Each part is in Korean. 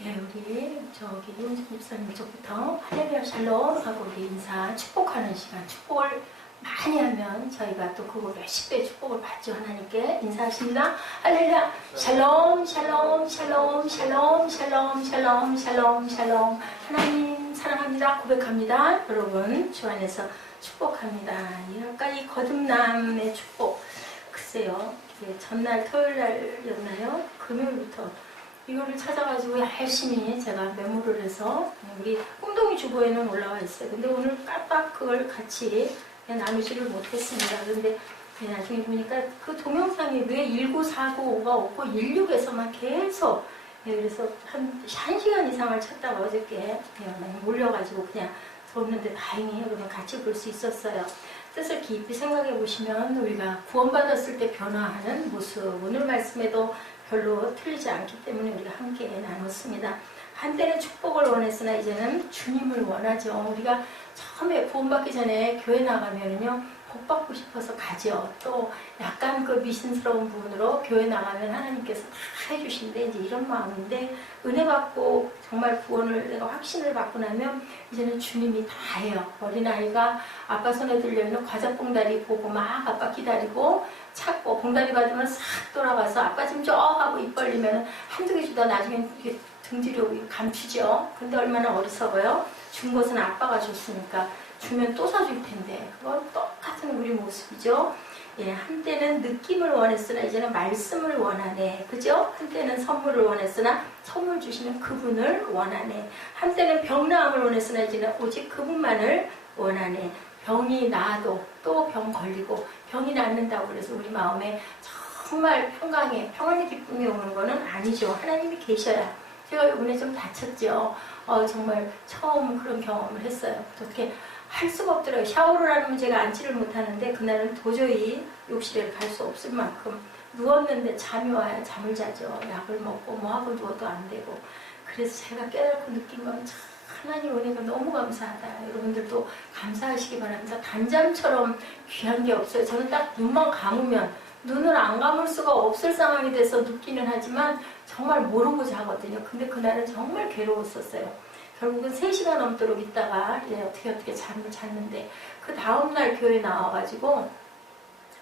예, 우리 저기 이은주 집사님 쪽부터 할렐루야 샬롬 하고 우리 인사 축복하는 시간, 축복을 많이 하면 저희가 또 그거 몇십 배 축복을 받죠. 하나님께 인사하십니다. 할렐루야 샬롬 샬롬 샬롬 샬롬 샬롬 샬롬 샬롬 샬롬. 하나님 사랑합니다 고백합니다. 여러분 주 안에서 축복합니다. 아까 이 거듭남의 축복, 글쎄요, 전날 토요일날이었나요? 금요일부터 이거를 찾아가지고 열심히 제가 메모를 해서 우리 꿈동이 주보에는 올라와 있어요. 근데 오늘 깜빡 그걸 같이 나누지를 못했습니다. 그런데 나중에 보니까 그 동영상이 왜 1945가 없고 16에서만 계속, 그래서 한 1시간 이상을 찾다가 어저께 몰려가지고 그냥 들었는데 다행히 그러면 같이 볼 수 있었어요. 뜻을 깊이 생각해 보시면 우리가 구원받았을 때 변화하는 모습, 오늘 말씀에도 별로 틀리지 않기 때문에 우리가 함께 나눴습니다. 한때는 축복을 원했으나 이제는 주님을 원하죠. 우리가 처음에 구원받기 전에 교회 나가면은요, 복 받고 싶어서 가죠. 또 약간 그 미신스러운 부분으로 교회 나가면 하나님께서 다 해주신대, 이제 이런 마음인데, 은혜 받고 정말 구원을 내가 확신을 받고 나면 이제는 주님이 다 해요. 어린아이가 아빠 손에 들려있는 과자 봉다리 보고 막 아빠 기다리고 찾고 봉다리 받으면 싹 돌아가서 아빠 좀 줘 하고 입 벌리면 한두 개 주다 나중에 이렇게 등 뒤로 감추죠. 근데 얼마나 어리석어요. 준 것은 아빠가 줬으니까 주면 또 사줄 텐데, 그건 똑같은 우리 모습이죠. 예, 한때는 느낌을 원했으나 이제는 말씀을 원하네. 그죠? 한때는 선물을 원했으나 선물 주시는 그분을 원하네. 한때는 병 나음을 원했으나 이제는 오직 그분만을 원하네. 병이 나아도 또 병 걸리고 병이 낫는다고 그래서 우리 마음에 정말 평강에 평안의 기쁨이 오는 거는 아니죠. 하나님이 계셔야. 제가 이번에 좀 다쳤죠. 정말 처음 그런 경험을 했어요. 어떻게 할 수가 없더라고요. 샤워를 하면 제가 앉지를 못하는데 그날은 도저히 욕실에 갈 수 없을 만큼 누웠는데 잠이 와야 잠을 자죠. 약을 먹고 뭐 하고 누워도 안 되고. 그래서 제가 깨닫고 느낀 건 참 하나님 은혜가 너무 감사하다. 여러분들도 감사하시기 바랍니다. 단잠처럼 귀한 게 없어요. 저는 딱 눈만 감으면, 눈을 안 감을 수가 없을 상황이 돼서 눕기는 하지만 정말 모르고 자거든요. 근데 그날은 정말 괴로웠었어요. 결국은 3시간 넘도록 있다가 어떻게 잠을 잤는데, 그 다음날 교회 나와가지고,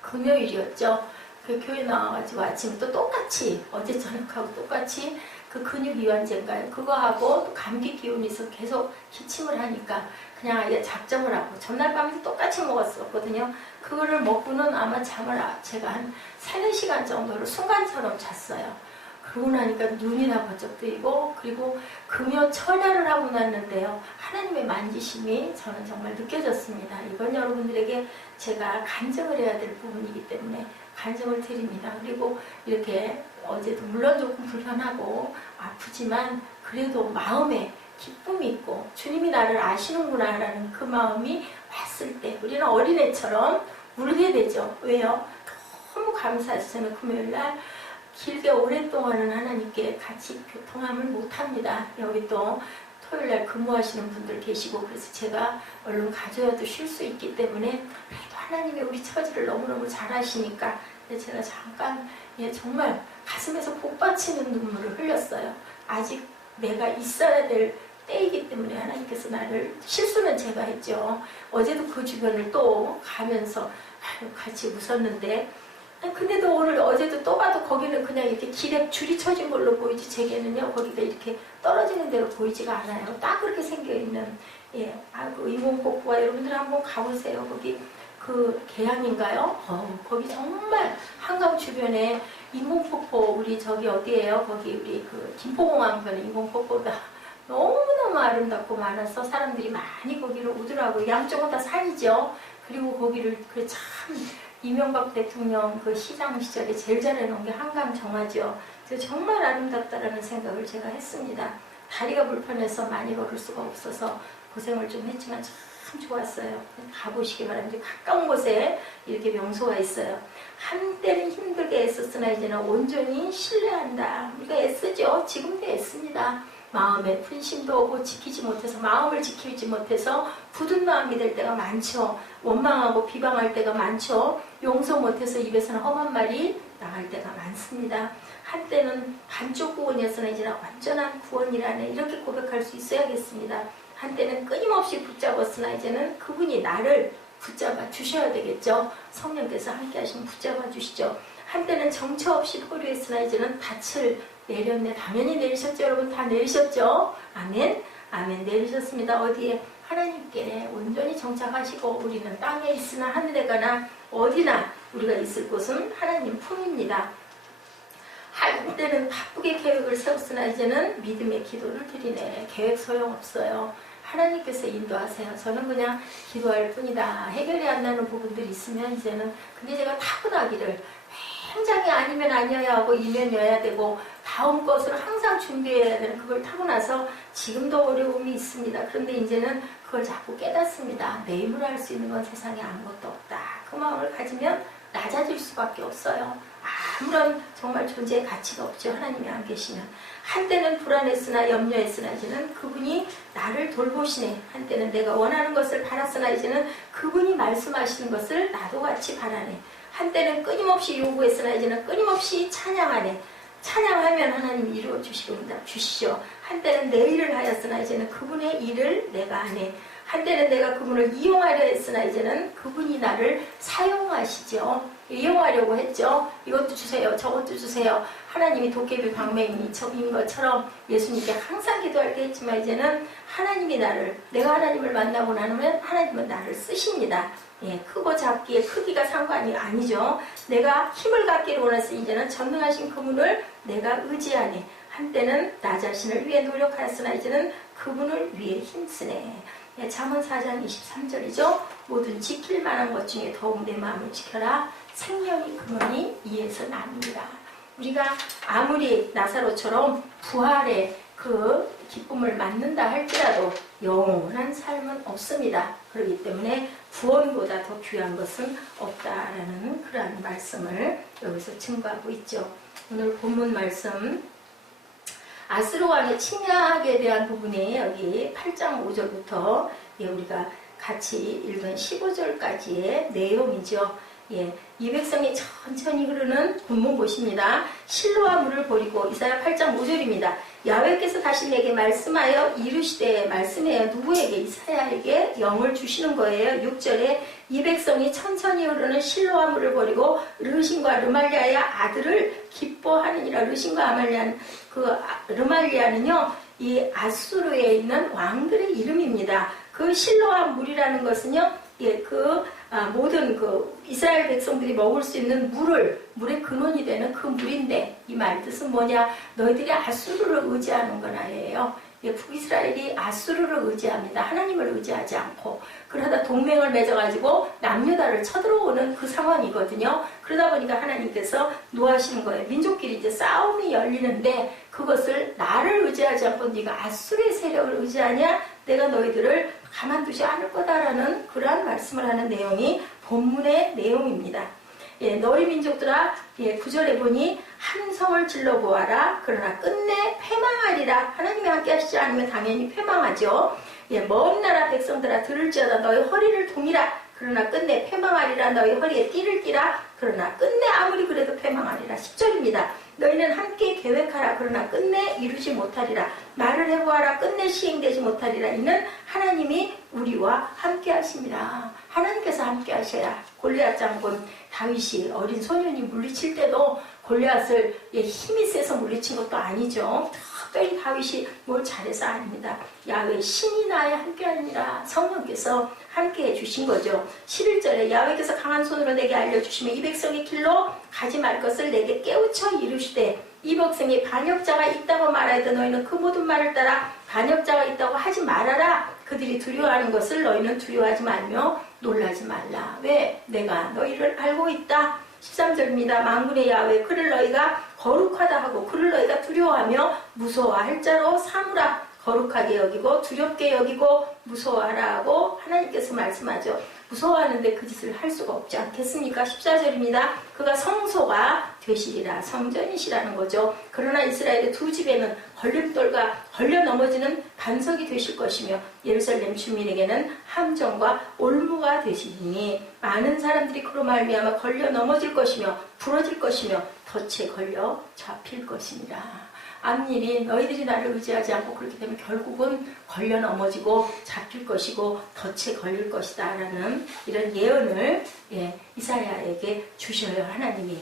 금요일이었죠. 그 교회 나와가지고 아침에 또 똑같이, 어제 저녁하고 똑같이 그 근육 이완제인가요? 그거 하고 또 감기 기운이 있어서 계속 기침을 하니까 그냥 아예 작정을 하고, 전날 밤에 똑같이 먹었었거든요. 그거를 먹고는 아마 잠을 제가 한 3-4시간 정도를 순간처럼 잤어요. 그러고 나니까 눈이 다 번쩍 뜨이고, 그리고 금요 철야를 하고 났는데요, 하나님의 만지심이 저는 정말 느껴졌습니다. 이건 여러분들에게 제가 간증을 해야 될 부분이기 때문에 간증을 드립니다. 그리고 이렇게 어제도 물론 조금 불편하고 아프지만 그래도 마음에 기쁨이 있고 주님이 나를 아시는구나 라는 그 마음이 왔을 때 우리는 어린애처럼 울게 되죠. 왜요? 너무 감사해서 저는 금요일날 길게 오랫동안은 하나님께 같이 교통함을 못합니다. 여기 또 토요일날 근무하시는 분들 계시고, 그래서 제가 얼른 가져와도 쉴 수 있기 때문에 그래도 하나님이 우리 처지를 너무너무 잘 아시니까 제가 잠깐 정말 가슴에서 복받치는 눈물을 흘렸어요. 아직 내가 있어야 될 때이기 때문에 하나님께서 나를, 실수는 제가 했죠. 어제도 그 주변을 또 가면서 같이 웃었는데, 근데도 오늘 어제도 또 봐도 거기는 그냥 이렇게 길에 줄이 쳐진 걸로 보이지, 제게는요 거기가 이렇게 떨어지는 대로 보이지가 않아요. 딱 그렇게 생겨있는, 그 인공폭포가, 여러분들 한번 가보세요. 거기 그 계양인가요? 거기 정말 한강 주변에 인공폭포, 우리 저기 어디예요? 거기 우리 그 김포공항 편에 인공폭포가 너무너무 아름답고 많아서 사람들이 많이 거기를 오더라고요. 양쪽은 다 산이죠. 그리고 거기를 참 이명박 대통령 그 시장 시절에 제일 잘해놓은 게 한강 정화죠. 그래서 정말 아름답다라는 생각을 제가 했습니다. 다리가 불편해서 많이 걸을 수가 없어서 고생을 좀 했지만 참 좋았어요. 가보시기 바랍니다. 가까운 곳에 이렇게 명소가 있어요. 한때는 힘들게 애썼으나 이제는 온전히 신뢰한다. 우리가 애쓰죠. 지금도 애씁니다. 마음에 분심도 오고 지키지 못해서 마음을 지키지 못해서 굳은 마음이 될 때가 많죠. 원망하고 비방할 때가 많죠. 용서 못해서 입에서는 험한 말이 나갈 때가 많습니다. 한때는 반쪽 구원이었으나 이제는 완전한 구원이라네 이렇게 고백할 수 있어야겠습니다. 한때는 끊임없이 붙잡았으나 이제는 그분이 나를 붙잡아 주셔야 되겠죠. 성령께서 함께 하시면 붙잡아 주시죠. 한때는 정처 없이 포류했으나 이제는 닻을 내렸네. 당연히 내리셨죠. 여러분 다 내리셨죠. 아멘. 아멘. 내리셨습니다. 어디에? 하나님께 온전히 정착하시고 우리는 땅에 있으나 하늘에 가나 어디나 우리가 있을 곳은 하나님 품입니다. 한때는 바쁘게 계획을 세웠으나 이제는 믿음의 기도를 드리네. 계획 소용없어요. 하나님께서 인도하세요. 저는 그냥 기도할 뿐이다. 해결이 안 나는 부분들이 있으면 이제는 근데 제가 타고나기를 굉장히 아니면 아니어야 하고 이면여야 되고 다음 것을 항상 준비해야 되는 그걸 타고나서 지금도 어려움이 있습니다. 그런데 이제는 그걸 자꾸 깨닫습니다. 내 힘으로 할 수 있는 건 세상에 아무것도 없다. 그 마음을 가지면 낮아질 수밖에 없어요. 아무런 정말 존재의 가치가 없죠. 하나님이 안 계시면. 한때는 불안했으나 염려했으나 이제는 그분이 나를 돌보시네. 한때는 내가 원하는 것을 바랐으나 이제는 그분이 말씀하시는 것을 나도 같이 바라네. 한때는 끊임없이 요구했으나 이제는 끊임없이 찬양하네. 찬양하면 하나님이 이루어 주시고 응답 주시죠. 한때는 내 일을 하였으나 이제는 그분의 일을 내가 하네. 한때는 내가 그분을 이용하려 했으나 이제는 그분이 나를 사용하시죠. 이용하려고 했죠. 이것도 주세요. 저것도 주세요. 하나님이 도깨비 광맹이 인 것처럼 예수님께 항상 기도할 때 했지만 이제는 하나님이 내가 하나님을 만나고 나면 하나님은 나를 쓰십니다. 예, 크고 작기의 크기가 상관이 아니죠. 내가 힘을 갖기를 원했으니 이제는 전능하신 그분을 내가 의지하네. 한때는 나 자신을 위해 노력하였으나 이제는 그분을 위해 힘쓰네. 예, 잠언 4장 23절이죠. 모든 지킬 만한 것 중에 더욱 내 마음을 지켜라. 생명이 근원이 이에서 납니다. 우리가 아무리 나사로처럼 부활의 그 기쁨을 맞는다 할지라도 영원한 삶은 없습니다. 그렇기 때문에 구원보다 더 귀한 것은 없다라는 그러한 말씀을 여기서 증거하고 있죠. 오늘 본문 말씀 아스로 왕의 침략에 대한 부분이 여기 8장 5절부터 우리가 같이 읽은 15절까지의 내용이죠. 이 백성이 천천히 흐르는 본문 보십니다. 실로와 물을 버리고 이사야 8장 5절입니다. 야훼께서 다시 내게 말씀하여 이르시되 말씀해요. 누구에게? 이사야에게 영을 주시는 거예요. 6절에 이 백성이 천천히 흐르는 실로와 물을 버리고 르신과 르말리아의 아들을 기뻐하느니라. 르신과 르말리아는요 이 아수르에 있는 왕들의 이름입니다. 그 실로와 물이라는 것은요 모든 이스라엘 백성들이 먹을 수 있는 물의 근원이 되는 그 물인데 이 말 뜻은 뭐냐? 너희들이 아수르를 의지하는 거나예요. 북이스라엘이 아수르를 의지합니다. 하나님을 의지하지 않고 그러다 동맹을 맺어가지고 남유다를 쳐들어오는 그 상황이거든요. 그러다 보니까 하나님께서 노하시는 거예요. 민족끼리 이제 싸움이 열리는데 그것을 나를 의지하지 않고 네가 아수르의 세력을 의지하냐? 내가 너희들을 가만두지 않을 거다라는 그러한 말씀을 하는 내용이 본문의 내용입니다. 너희 민족들아 9절에 보니 함성을 질러 보아라. 그러나 끝내 패망하리라. 하나님이 함께 하시지 않으면 당연히 패망하죠. 먼 나라 백성들아 들을지어다. 너희 허리를 동이라. 그러나 끝내 패망하리라. 너희 허리에 띠를 띠라. 그러나 끝내 아무리 그래도 패망하리라. 10절입니다. 너희는 함께 계획하라. 그러나 끝내 이루지 못하리라. 말을 해보아라. 끝내 시행되지 못하리라. 이는 하나님이 우리와 함께 하십니다. 하나님께서 함께 하셔야. 골리앗 장군 다윗이 어린 소년이 물리칠 때도 골리앗을 힘이 세서 물리친 것도 아니죠. 특별히 다윗이 뭘 잘해서 아닙니다. 야훼 신이 나에 함께하니라. 성령께서 함께해 주신 거죠. 11절에 야훼께서 강한 손으로 내게 알려주시면 이 백성의 길로 가지 말 것을 내게 깨우쳐 이르시되 이 백성이 반역자가 있다고 말하여도 너희는 그 모든 말을 따라 반역자가 있다고 하지 말아라. 그들이 두려워하는 것을 너희는 두려워하지 말며 놀라지 말라. 왜? 내가 너희를 알고 있다. 13절입니다. 만군의 야훼 그를 너희가 거룩하다 하고 그를 너희가 두려워하며 무서워할 자로 삼으라. 거룩하게 여기고 두렵게 여기고 무서워하라 하고 하나님께서 말씀하죠. 무서워하는데 그 짓을 할 수가 없지 않겠습니까? 14절입니다. 그가 성소가 되시리라. 성전이시라는 거죠. 그러나 이스라엘의 두 집에는 걸림돌과 걸려 넘어지는 반석이 되실 것이며 예루살렘 주민에게는 함정과 올무가 되시니 많은 사람들이 그로 말미암아 걸려 넘어질 것이며 부러질 것이며 덫에 걸려 잡힐 것이니라. 앞일이 너희들이 나를 의지하지 않고 그렇게 되면 결국은 걸려 넘어지고 잡힐 것이고 덫에 걸릴 것이다 라는 이런 예언을 이사야에게 주셔요. 하나님이.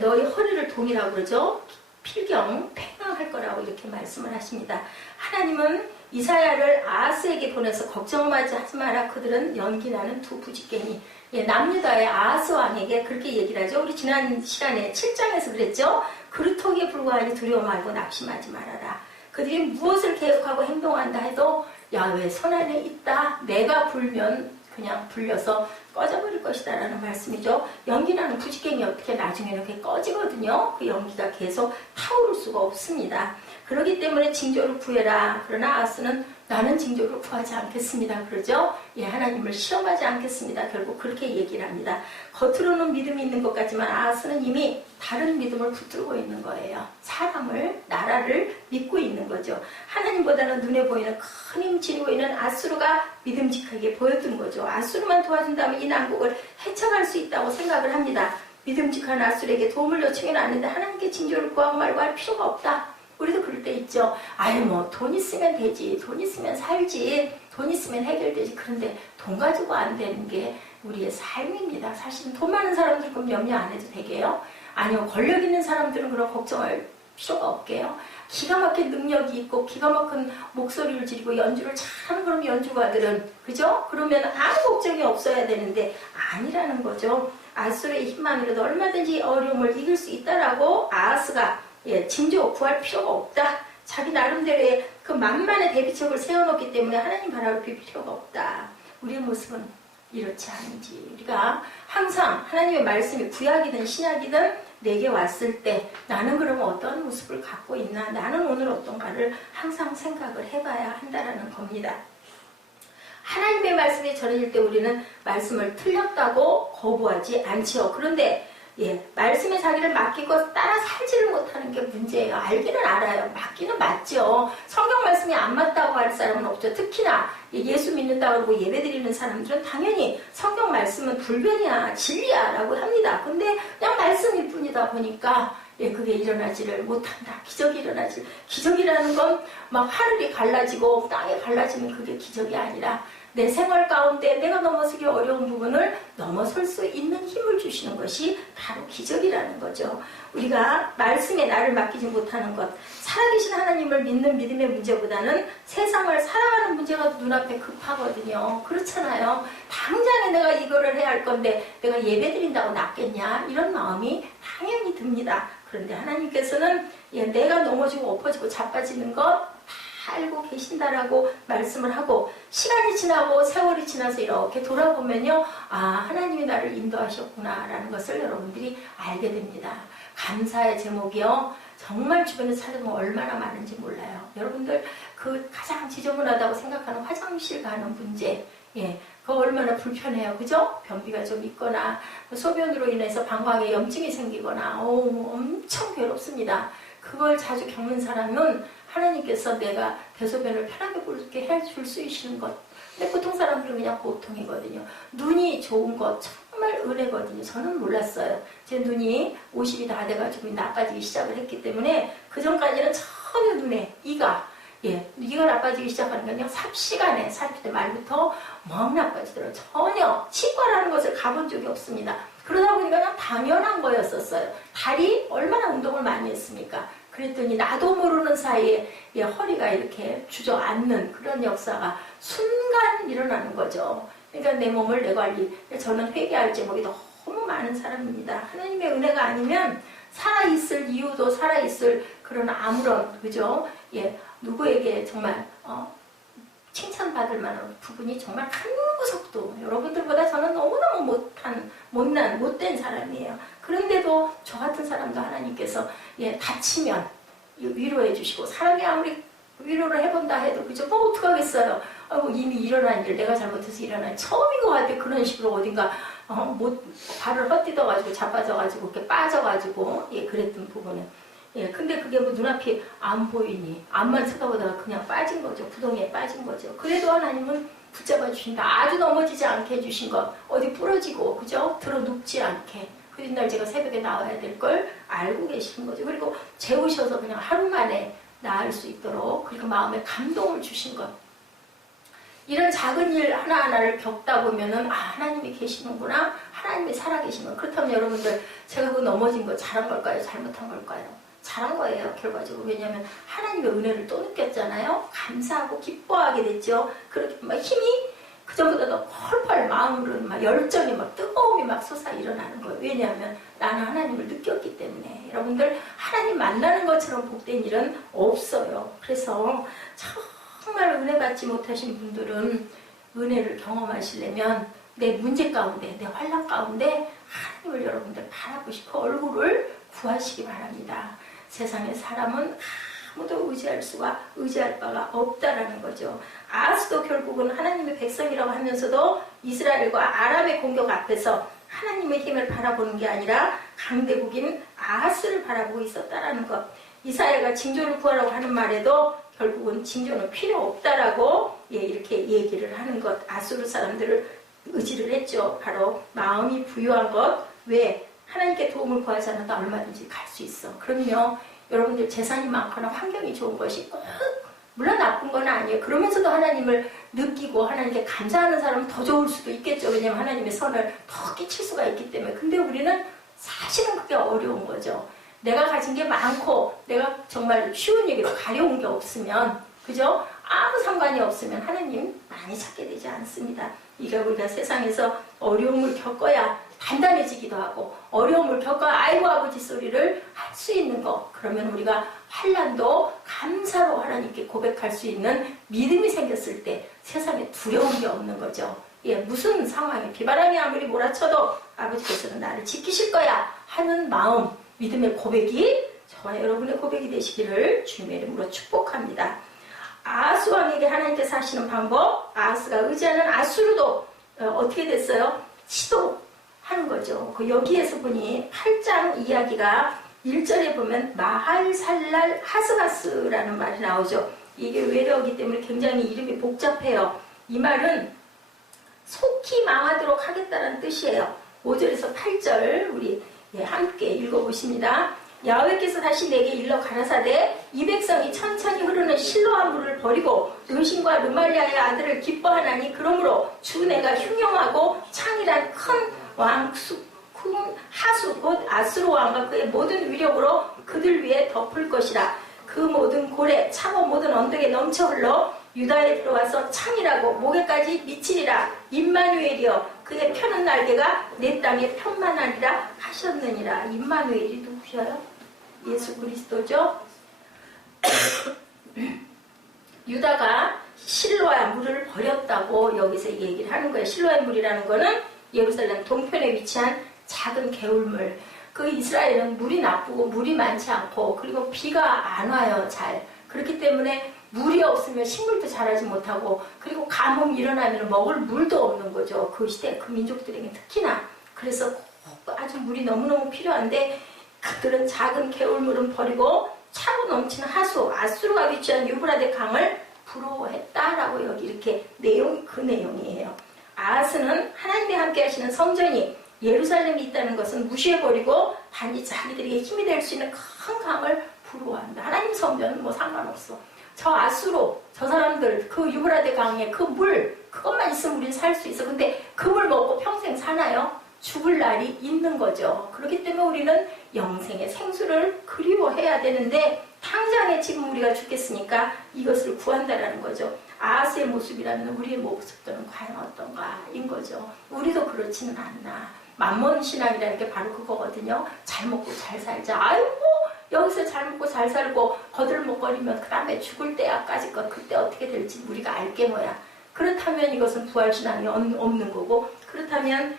너희 허리를 동이라고 그러죠. 필경 팽창할 거라고 이렇게 말씀을 하십니다. 하나님은 이사야를 아하스에게 보내서 걱정하지 마라. 그들은 연기나는 두 부직갱이. 남유다의 아하스 왕에게 그렇게 얘기를 하죠. 우리 지난 시간에 7장에서 그랬죠. 그루터기에 불과하니 두려워 말고 낙심하지 말아라. 그들이 무엇을 계획하고 행동한다 해도 야훼 손안에 있다. 내가 불면 그냥 불려서 꺼져버릴 것이다 라는 말씀이죠. 연기나는 부직갱이 어떻게 나중에 이렇게 꺼지거든요. 그 연기가 계속 타오를 수가 없습니다. 그렇기 때문에 징조를 구해라. 그러나 아하스는 나는 징조를 구하지 않겠습니다. 그러죠? 하나님을 시험하지 않겠습니다. 결국 그렇게 얘기를 합니다. 겉으로는 믿음이 있는 것 같지만 아하스는 이미 다른 믿음을 붙들고 있는 거예요. 사람을, 나라를 믿고 있는 거죠. 하나님보다는 눈에 보이는 큰 힘 지니고 있는 아수르가 믿음직하게 보였던 거죠. 아수르만 도와준다면 이 난국을 헤쳐갈 수 있다고 생각을 합니다. 믿음직한 아수르에게 도움을 요청해는 않는데 하나님께 징조를 구하고 말고 할 필요가 없다. 우리도 그럴 때 있죠. 돈 있으면 되지. 돈 있으면 살지. 돈 있으면 해결되지. 그런데 돈 가지고 안 되는 게 우리의 삶입니다. 사실은 돈 많은 사람들 그럼 염려 안 해도 되게요? 아니요. 권력 있는 사람들은 그런 걱정할 필요가 없게요. 기가 막힌 능력이 있고 기가 막힌 목소리를 지르고 연주를 잘하는 그런 연주가들은 그죠? 그러면 아무 걱정이 없어야 되는데 아니라는 거죠. 아수르의 힘만으로도 얼마든지 어려움을 이길 수 있다라고 아하스가 징조 구할 필요가 없다. 자기 나름대로의 그 만만의 대비책을 세워놓기 때문에 하나님 바라볼 필요가 없다. 우리의 모습은 이렇지 않은지 우리가 항상 하나님의 말씀이 구약이든 신약이든 내게 왔을 때 나는 그러면 어떤 모습을 갖고 있나, 나는 오늘 어떤가를 항상 생각을 해봐야 한다는 겁니다. 하나님의 말씀이 전해질 때 우리는 말씀을 틀렸다고 거부하지 않지요. 그런데 말씀에 자기를 맡기고 따라 살지를 못하는 게 문제예요. 알기는 알아요. 맞기는 맞죠. 성경 말씀이 안 맞다고 할 사람은 없죠. 특히나 예수 믿는다고 그러고 예배드리는 사람들은 당연히 성경 말씀은 불변이야, 진리야 라고 합니다. 근데 그냥 말씀일 뿐이다 보니까 그게 일어나지를 못한다. 기적이 일어나지. 기적이라는 건 막 하늘이 갈라지고 땅이 갈라지면 그게 기적이 아니라 내 생활 가운데 내가 넘어서기 어려운 부분을 넘어설 수 있는 힘을 주시는 것이 바로 기적이라는 거죠. 우리가 말씀에 나를 맡기지 못하는 것, 살아계신 하나님을 믿는 믿음의 문제보다는 세상을 살아가는 문제가 눈앞에 급하거든요. 그렇잖아요. 당장에 내가 이거를 해야 할 건데 내가 예배드린다고 낫겠냐? 이런 마음이 당연히 듭니다. 그런데 하나님께서는 내가 넘어지고 엎어지고 자빠지는 것 다 알고 계신다라고 말씀을 하고 시간이 지나고 세월이 지나서 이렇게 돌아보면요. 하나님이 나를 인도하셨구나 라는 것을 여러분들이 알게 됩니다. 감사의 제목이요. 정말 주변에 찾아보면 얼마나 많은지 몰라요. 여러분들 그 가장 지저분하다고 생각하는 화장실 가는 문제 그거 얼마나 불편해요. 그죠? 변비가 좀 있거나 소변으로 인해서 방광에 염증이 생기거나 엄청 괴롭습니다. 그걸 자주 겪는 사람은 하나님께서 내가 대소변을 편하게 볼게 해줄 수 있는 것. 근데 보통 사람들은 그냥 보통이거든요. 눈이 좋은 것 정말 은혜거든요. 저는 몰랐어요. 제 눈이 50이 다 돼가지고 나빠지기 시작을 했기 때문에 그 전까지는 전혀 눈에 이가 나빠지기 시작하는 게 그냥 삽시간에 40대 말부터 멍 나빠지더라고요. 전혀 치과라는 것을 가본 적이 없습니다. 그러다 보니까 그냥 당연한 거였었어요. 다리 얼마나 운동을 많이 했습니까? 그랬더니 나도 모르는 사이에 허리가 이렇게 주저앉는 그런 역사가 순간 일어나는 거죠. 그러니까 내 몸을 내 관리. 저는 회개할 제목이 너무 많은 사람입니다. 하나님의 은혜가 아니면 살아있을 이유도 살아있을 그런 아무런 그죠? 누구에게 정말 칭찬받을 만한 부분이 정말 한 구석도 여러분들보다 저는 너무너무 못된 사람이에요. 그런데도 저 같은 사람도 하나님께서 다치면 위로해 주시고 사람이 아무리 위로를 해본다 해도 그죠? 뭐 어떡하겠어요. 이미 일어난 일, 내가 잘못해서 일어난 처음인 것 같아. 그런 식으로 어딘가 발을 헛디뎌가지고 자빠져가지고 이렇게 빠져가지고 그랬던 부분은 근데 그게 뭐 눈앞이 안 보이니 앞만 쳐다보다가 그냥 빠진 거죠. 구덩이에 빠진 거죠. 그래도 하나님은 붙잡아 주신다. 아주 넘어지지 않게 해주신 것, 어디 부러지고 그죠? 들어 눕지 않게. 그 뒷날 제가 새벽에 나와야 될 걸 알고 계시는 거죠. 그리고 재우셔서 그냥 하루 만에 나을 수 있도록 그리고 마음에 감동을 주신 것. 이런 작은 일 하나하나를 겪다 보면은 하나님이 계시는구나. 하나님이 살아계신 거. 그렇다면 여러분들 제가 그 넘어진 거 잘한 걸까요? 잘못한 걸까요? 잘한 거예요. 결과적으로. 왜냐하면 하나님의 은혜를 또 느꼈잖아요. 감사하고 기뻐하게 됐죠. 그렇게 막 힘이 그전보다 더 펄펄 마음으로 막 열정이 막 뜨거움이 막 솟아 일어나는 거예요. 왜냐하면 나는 하나님을 느꼈기 때문에. 여러분들 하나님 만나는 것처럼 복된 일은 없어요. 그래서 정말 은혜 받지 못하신 분들은 은혜를 경험하시려면 내 문제 가운데, 내 환난 가운데 하나님을 여러분들 바라보시고 얼굴을 구하시기 바랍니다. 세상의 사람은 아무도 의지할 바가 없다라는 거죠. 아하스도 결국은 하나님의 백성이라고 하면서도 이스라엘과 아람의 공격 앞에서 하나님의 힘을 바라보는 게 아니라 강대국인 아하스를 바라보고 있었다라는 것. 이사야가 징조를 구하라고 하는 말에도 결국은 징조는 필요 없다라고 이렇게 얘기를 하는 것. 아수르 사람들을 의지를 했죠. 바로 마음이 부유한 것. 왜? 하나님께 도움을 구하지 않아도 얼마든지 갈 수 있어. 그럼요. 여러분들 재산이 많거나 환경이 좋은 것이 꼭 물론 나쁜 건 아니에요. 그러면서도 하나님을 느끼고 하나님께 감사하는 사람은 더 좋을 수도 있겠죠. 왜냐하면 하나님의 선을 더 끼칠 수가 있기 때문에. 근데 우리는 사실은 그게 어려운 거죠. 내가 가진 게 많고 내가 정말 쉬운 얘기로 가려운 게 없으면 그죠? 아무 상관이 없으면 하나님 많이 찾게 되지 않습니다. 이게 우리가 세상에서 어려움을 겪어야 단단해지기도 하고 어려움을 겪어야 아이고 아버지 소리를 할 수 있는 거. 그러면 우리가 환난도 감사로 하나님께 고백할 수 있는 믿음이 생겼을 때 세상에 두려운 게 없는 거죠. 무슨 상황이 비바람이 아무리 몰아쳐도 아버지께서는 나를 지키실 거야 하는 마음, 믿음의 고백이 저와 여러분의 고백이 되시기를 주님의 이름으로 축복합니다. 아하스 왕에게 하나님께서 하시는 방법, 아하스가 의지하는 아수르도 어떻게 됐어요? 시도하는 거죠. 여기에서 보니 8장 이야기가 1절에 보면 마할살랄 하스가스라는 말이 나오죠. 이게 외래어이기 때문에 굉장히 이름이 복잡해요. 이 말은 속히 망하도록 하겠다는 뜻이에요. 5절에서 8절 우리 함께 읽어보십니다. 야훼께서 다시 내게 일러 가라사대 이 백성이 천천히 흐르는 실로암 물을 버리고 르신과 르말리아의 아들을 기뻐하나니 그러므로 주 내가 흉용하고 창이란 큰 하수 곧 아수르 왕과 그의 모든 위력으로 그들 위에 덮을 것이라. 그 모든 고래 차고 모든 언덕에 넘쳐 흘러 유다에 들어와서 창이라고 목에까지 미치리라. 임마누엘이여 그의 펴는 날개가 내 땅에 편만하리라 하셨느니라. 임마누엘이 누구셔요? 예수 그리스도죠. 유다가 실로암 물을 버렸다고 여기서 얘기를 하는 거예요. 실로암 물이라는 거는 예루살렘 동편에 위치한 작은 개울물. 그 이스라엘은 물이 나쁘고 물이 많지 않고 그리고 비가 안 와요. 잘. 그렇기 때문에 물이 없으면 식물도 자라지 못하고 그리고 가뭄 일어나면 먹을 물도 없는 거죠. 그 시대 그 민족들에게 특히나. 그래서 아주 물이 너무너무 필요한데 그들은 작은 개울물은 버리고 차고 넘치는 하수 아수르가 위치한 유브라데 강을 부러워했다라고 여기 이렇게 그 내용이에요. 아하스는 하나님이 함께 하시는 성전이 예루살렘이 있다는 것은 무시해버리고 단지 자기들에게 힘이 될 수 있는 큰 강을 부러워한다. 하나님 성전은 뭐 상관없어. 저 아수르, 저 사람들, 그 유브라데 강에 그 물, 그것만 있으면 우리는 살 수 있어. 근데 그 물 먹고 평생 사나요? 죽을 날이 있는 거죠. 그렇기 때문에 우리는 영생의 생수를 그리워해야 되는데 당장에 지금 우리가 죽겠으니까 이것을 구한다라는 거죠. 아하스의 모습이라면 우리의 모습들은 과연 어떤가인 거죠. 우리도 그렇지는 않나. 만몬 신앙이라는 게 바로 그거거든요. 잘 먹고 잘 살자. 아이고 여기서 잘 먹고 잘 살고 거들먹거리면 그 다음에 죽을 때야까지 것 그때 어떻게 될지 우리가 알게 뭐야. 그렇다면 이것은 부활신앙이 없는 거고 그렇다면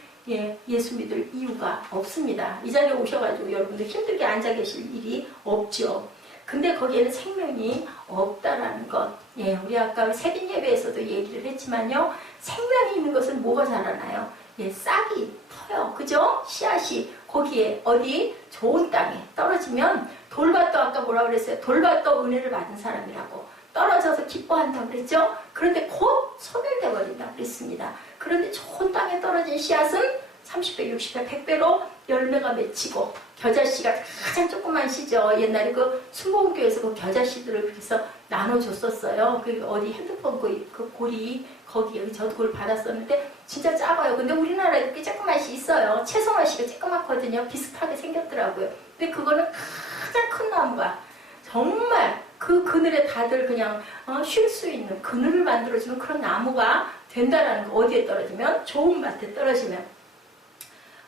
예수 믿을 이유가 없습니다. 이 자리에 오셔가지고 여러분들 힘들게 앉아 계실 일이 없죠. 근데 거기에는 생명이 없다라는 것. 예, 우리 아까 새벽 예배에서도 얘기를 했지만요. 생명이 있는 것은 뭐가 자라나요? 예, 싹이 터요. 그죠? 씨앗이 거기에 어디 좋은 땅에 떨어지면 돌밭도 아까 뭐라 그랬어요? 돌밭도 은혜를 받은 사람이라고. 떨어져서 기뻐한다고 그랬죠? 그런데 곧 소멸돼 버린다고 그랬습니다. 그런데 좋은 땅에 떨어진 씨앗은 30배, 60배, 100배로 열매가 맺히고 겨자씨가 가장 조그만 씨죠. 옛날에 그 순복음교회에서 그 겨자씨들을 그렇게 해서 나눠줬었어요. 그 어디 핸드폰 그 고리 거기에 저도 그걸 받았었는데 진짜 작아요. 근데 우리나라에 이렇게 조그만 씨 있어요. 채송화씨가 조그맣거든요. 비슷하게 생겼더라고요. 근데 그거는 가장 큰 나무가 정말 그 그늘에 다들 그냥 쉴 수 있는 그늘을 만들어주는 그런 나무가 된다라는 거. 어디에 떨어지면? 좋은 밭에 떨어지면.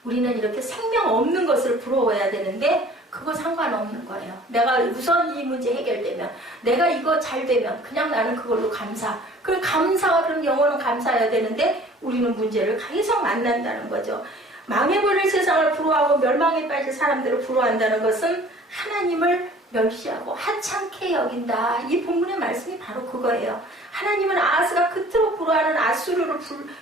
우리는 이렇게 생명 없는 것을 부러워해야 되는데 그거 상관없는 거예요. 내가 우선 이 문제 해결되면, 내가 이거 잘 되면 그냥 나는 그걸로 감사. 그럼 감사가 그런 영혼은 감사해야 되는데 우리는 문제를 계속 만난다는 거죠. 망해버릴 세상을 부러워하고 멸망에 빠질 사람들을 부러워한다는 것은 하나님을 멸시하고 하찮게 여긴다. 이 본문의 말씀이 바로 그거예요. 하나님은 아하스가 그토록 부러워하는 아수르를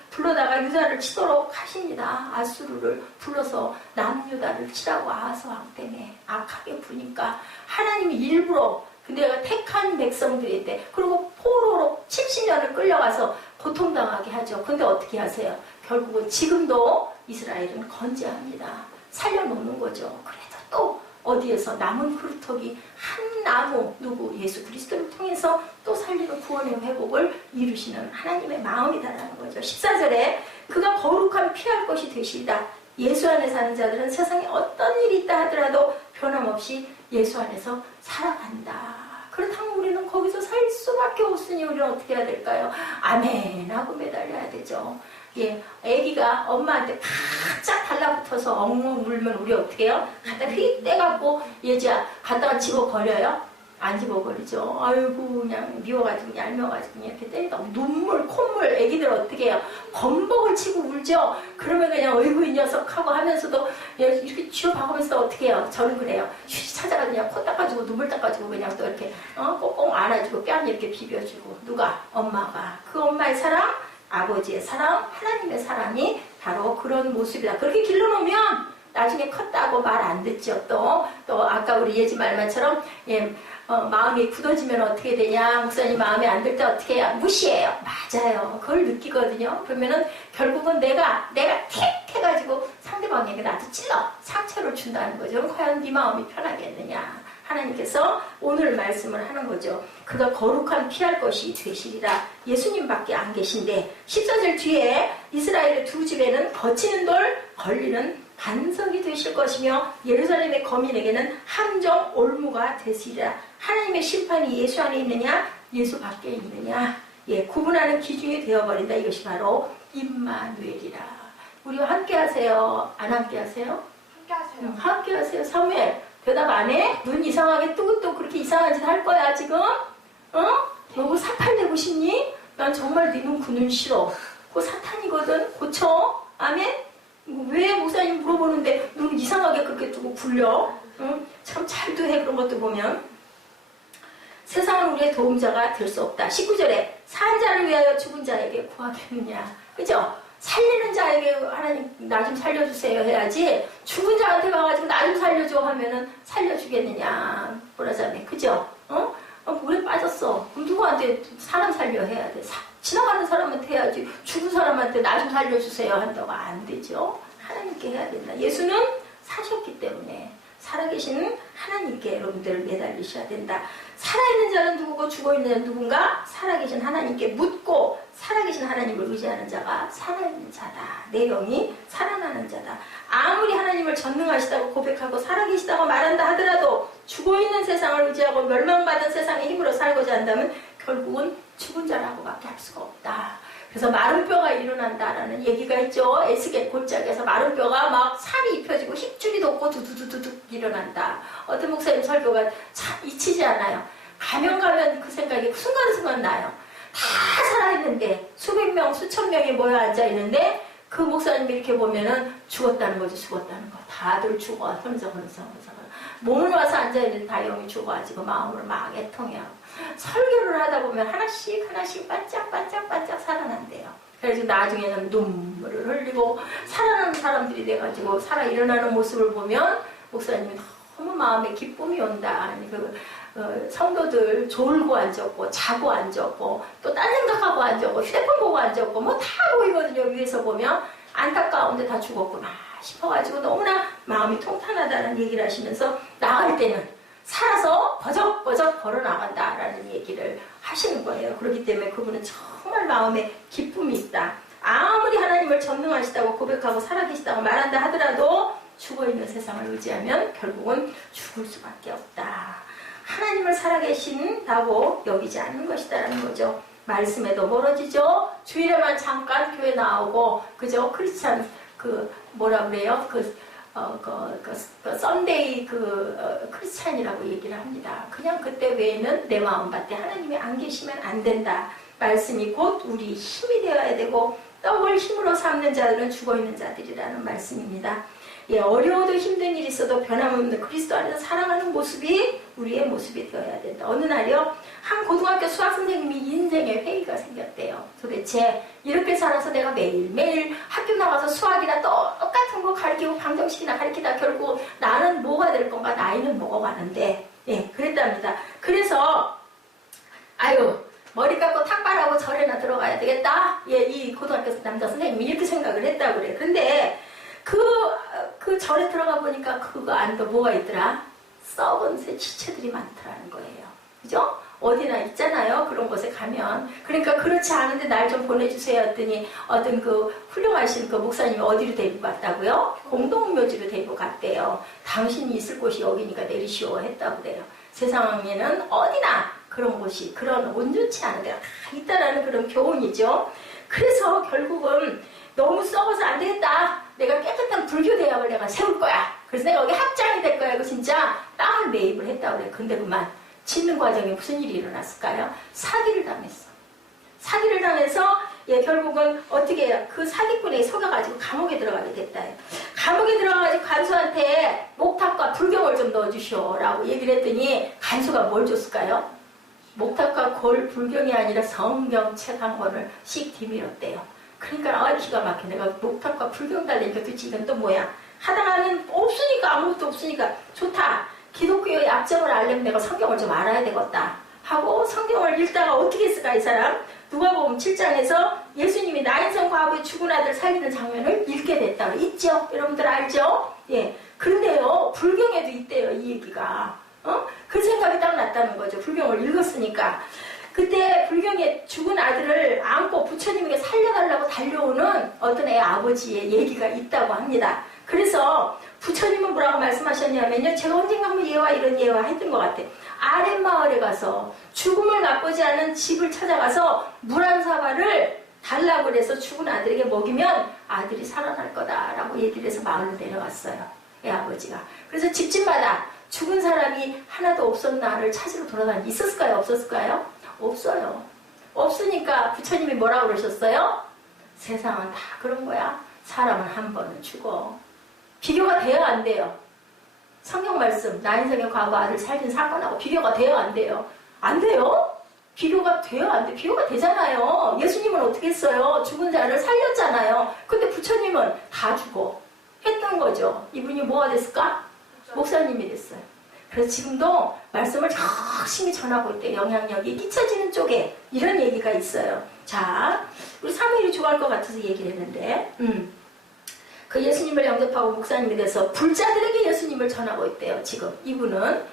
불러다가 유다를 치도록 하십니다. 아수르를 불러서 남유다를 치라고 아하스 왕 때문에 악하게 부니까 하나님이 일부러 내가 택한 백성들인데 그리고 포로로 70년을 끌려가서 고통당하게 하죠. 근데 어떻게 하세요? 결국은 지금도 이스라엘은 건재합니다. 살려놓는 거죠. 그래도 또 어디에서 남은 그루터기 한 나무 누구 예수 그리스도를 통해서 또 살리는 구원의 회복을 이루시는 하나님의 마음이다라는 거죠. 14절에 그가 거룩함 피할 것이 되시리다. 예수 안에 사는 자들은 세상에 어떤 일이 있다 하더라도 변함없이 예수 안에서 살아간다. 그렇다면 우리는 거기서 살 수밖에 없으니 우리는 어떻게 해야 될까요? 아멘 하고 매달려야 되죠. 예, 아기가 엄마한테 바짝 달라붙어서 엉엉 물면 우리 어떻게 해요? 갖다 휙 떼갖고 얘자 갖다가 집어버려요? 안 집어버리죠. 아이고 그냥 미워가지고 얄미워가지고 그냥 이렇게 때리다 눈물 콧물 애기들 어떻게 해요? 범벅을 치고 울죠. 그러면 그냥 어이구 이 녀석 하고 하면서도 이렇게 쥐어박으면서 어떻게 해요? 저는 그래요. 휴지 찾아가 그냥 코 닦아주고 눈물 닦아주고 그냥 또 이렇게 꽁꽁 안아주고 뺨 이렇게 비벼주고. 누가? 엄마가. 그 엄마의 사랑, 아버지의 사랑, 하나님의 사랑이 바로 그런 모습이다. 그렇게 길러놓으면 나중에 컸다고 말 안 듣죠. 또 아까 우리 예지 말만처럼 마음이 굳어지면 어떻게 되냐, 목사님 마음에 안 들 때 어떻게 해야 무시해요. 맞아요. 그걸 느끼거든요. 그러면은 결국은 내가 택 해가지고 상대방에게 나도 찔러 상처를 준다는 거죠. 과연 네 마음이 편하겠느냐. 하나님께서 오늘 말씀을 하는 거죠. 그가 거룩한 피할 것이 되시리라. 예수님밖에 안 계신데 14절 뒤에 이스라엘의 두 집에는 거치는 돌 걸리는 반석이 되실 것이며 예루살렘의 거민에게는 함정 올무가 되시리라. 하나님의 심판이 예수 안에 있느냐 예수 밖에 있느냐, 구분하는 기준이 되어버린다. 이것이 바로 임마누엘이라. 우리와 함께 하세요? 안 함께 하세요? 함께 하세요. 함께 하세요. 사무엘 대답 안 해? 눈 이상하게 뜨고 또 그렇게 이상한 짓 할 거야 지금? 너 사탄 되고 싶니? 난 정말 네 눈 그 눈 싫어. 그거 사탄이거든. 고쳐. 아멘? 왜 목사님 물어보는데 눈 이상하게 그렇게 두고 굴려? 참 잘도 해. 그런 것도 보면. 세상은 우리의 도움자가 될 수 없다. 19절에 산 자를 위하여 죽은 자에게 구하겠느냐. 그죠? 살리는 자에게 하나님 나 좀 살려주세요 해야지, 죽은 자한테 가가지고 나 좀 살려줘 하면은 살려주겠느냐. 뭐라자매. 그죠? 물에 빠졌어. 그럼 누구한테 사람 살려 해야 돼. 지나가는 사람한테 해야지. 죽은 사람한테 나 좀 살려주세요 한다고 안 되죠. 하나님께 해야 된다. 예수는 사셨기 때문에 살아계신 하나님께 여러분들을 매달리셔야 된다. 살아있는 자는 누구고 죽어있는 자는 누군가? 살아계신 하나님께 묻고 살아계신 하나님을 의지하는 자가 살아있는 자다. 내 영이 살아나는 자다. 아무리 하나님을 전능하시다고 고백하고 살아계시다고 말한다 하더라도 죽어있는 세상을 의지하고 멸망받은 세상의 힘으로 살고자 한다면 결국은 죽은 자라고밖에 할 수가 없다. 그래서 마른 뼈가 일어난다라는 얘기가 있죠. 에스겔 골짜기에서 마른 뼈가 막 살이 입혀지고 힙줄이 돋고 두두두두둑 일어난다. 어떤 목사님 설교가 참 잊히지 않아요. 가면 그 생각이 순간순간 나요. 다 살아있는데 수백 명, 수천 명이 모여 앉아있는데 그 목사님이 이렇게 보면은 죽었다는 거죠. 죽었다는 거. 다들 죽어. 흐느적. 몸을 와서 앉아있는 다 영이 죽어가지고 마음을 막 애통해하고 설교를 하다 보면 하나씩 반짝반짝 살아난대요. 그래서 나중에는 눈물을 흘리고 살아나는 사람들이 돼가지고 살아 일어나는 모습을 보면 목사님이 너무 마음에 기쁨이 온다. 성도들 졸고 앉았고 자고 앉았고 또 딴 생각하고 앉았고 휴대폰 보고 앉았고 뭐 다 보이거든요. 위에서 보면 안타까운데 다 죽었구나 싶어가지고 너무나 마음이 통탄하다는 얘기를 하시면서 나갈 때는 살아서 버적버적 걸어나간다라는 얘기를 하시는 거예요. 그렇기 때문에 그분은 정말 마음에 기쁨이 있다. 아무리 하나님을 전능하시다고 고백하고 살아계시다고 말한다 하더라도 죽어있는 세상을 의지하면 결국은 죽을 수밖에 없다. 하나님을 살아계신다고 여기지 않는 것이다라는 거죠. 말씀에도 멀어지죠. 주일에만 잠깐 교회 나오고 그저 크리스찬 썬데이 크리스찬이라고 얘기를 합니다. 그냥 그때 외에는 내 마음밭에 하나님이 안 계시면 안 된다. 말씀이 곧 우리 힘이 되어야 되고 떡을 힘으로 삼는 자들은 죽어있는 자들이라는 말씀입니다. 예, 어려워도 힘든 일이 있어도 변함없는 그리스도 안에서 살아가는 모습이 우리의 모습이 되어야 된다. 어느 날이요, 한 고등학교 수학선생님이 인생의 회의가 생겼대요. 도대체 이렇게 살아서 내가 매일매일 학교 나가서 수학이나 똑같은 거 가르치고 방정식이나 가르치다 결국 나는 뭐가 될 건가, 나이는 먹어가는데, 예, 그랬답니다. 그래서 머리 깎고 탁발하고 절에나 들어가야 되겠다. 예, 이 고등학교 남자 선생님이 이렇게 생각을 했다고 그래. 근데 그 절에 들어가 보니까 그거 안도 뭐가 있더라? 썩은 새 지체들이 많더라는 거예요. 그죠? 어디나 있잖아요. 그런 곳에 가면. 그러니까 그렇지 않은데 날 좀 보내주세요 했더니 어떤 훌륭하신 목사님이 어디로 데리고 갔다고요? 공동묘지로 데리고 갔대요. 당신이 있을 곳이 여기니까 내리시오 했다고 그래요. 세상에는 어디나 그런 곳이, 그런 온전치 않은 데가 다 있다라는 그런 교훈이죠. 그래서 결국은 너무 썩어서 안 되겠다. 내가 깨끗한 불교 대학을 내가 세울 거야. 그래서 내가 여기 학장이 될 거야. 이거 진짜 땅을 매입을 했다고 그래. 근데 그만 짓는 과정에 무슨 일이 일어났을까요? 사기를 당했어. 사기를 당해서 결국은 어떻게 해요? 그 사기꾼에 속아가지고 감옥에 들어가게 됐다. 감옥에 들어가가지고 간수한테 목탁과 불경을 좀 넣어주시오라고 얘기를 했더니 간수가 뭘 줬을까요? 목탁과 불경이 아니라 성경책 한 권을 씩 뒤밀었대요. 그러니까 기가 막혀. 내가 목탁과 불경 달리니까 도대체 이건 또 뭐야? 하다가는 없으니까, 아무것도 없으니까 좋다. 기독교의 약점을 알려면 내가 성경을 좀 알아야 되겠다 하고 성경을 읽다가 어떻게 했을까 이 사람? 누가복음 7장에서 예수님이 나인성 과부의 죽은 아들 살리는 장면을 읽게 됐다고 있죠? 여러분들 알죠? 예. 그런데요, 불경에도 있대요, 이 얘기가. 그 생각이 딱 났다는 거죠. 불경을 읽었으니까. 그때 불경에 죽은 아들을 안고 부처님에게 살려달라고 달려오는 어떤 애 아버지의 얘기가 있다고 합니다. 그래서 부처님은 뭐라고 말씀하셨냐면요, 제가 언젠가 한번 이런 예화 했던 것 같아요. 아랫마을에 가서 죽음을 맛보지 않은 집을 찾아가서 물 한 사발을 달라고 그래서 죽은 아들에게 먹이면 아들이 살아날 거다라고 얘기를 해서 마을로 내려갔어요, 애 아버지가. 그래서 집집마다 죽은 사람이 하나도 없었나를 찾으러 돌아다니 있었을까요? 없었을까요? 없어요. 없으니까 부처님이 뭐라고 그러셨어요? 세상은 다 그런 거야. 사람은 한 번은 죽어. 비교가 돼야 안 돼요. 성경 말씀, 나인성의 과부 아들 살린 사건하고 비교가 돼야 안 돼요. 안 돼요? 비교가 돼야 안 돼. 비교가 되잖아요. 예수님은 어떻게 했어요? 죽은 자를 살렸잖아요. 근데 부처님은 다 죽어. 했던 거죠. 이분이 뭐가 됐을까? 목사님이 됐어요. 그래서 지금도 말씀을 열심히 전하고 있대요. 영향력이 끼쳐지는 쪽에 이런 얘기가 있어요. 자, 우리 사무엘이 좋아할 것 같아서 얘기를 했는데 그 예수님을 영접하고 목사님이 돼서 불자들에게 예수님을 전하고 있대요. 지금 이분은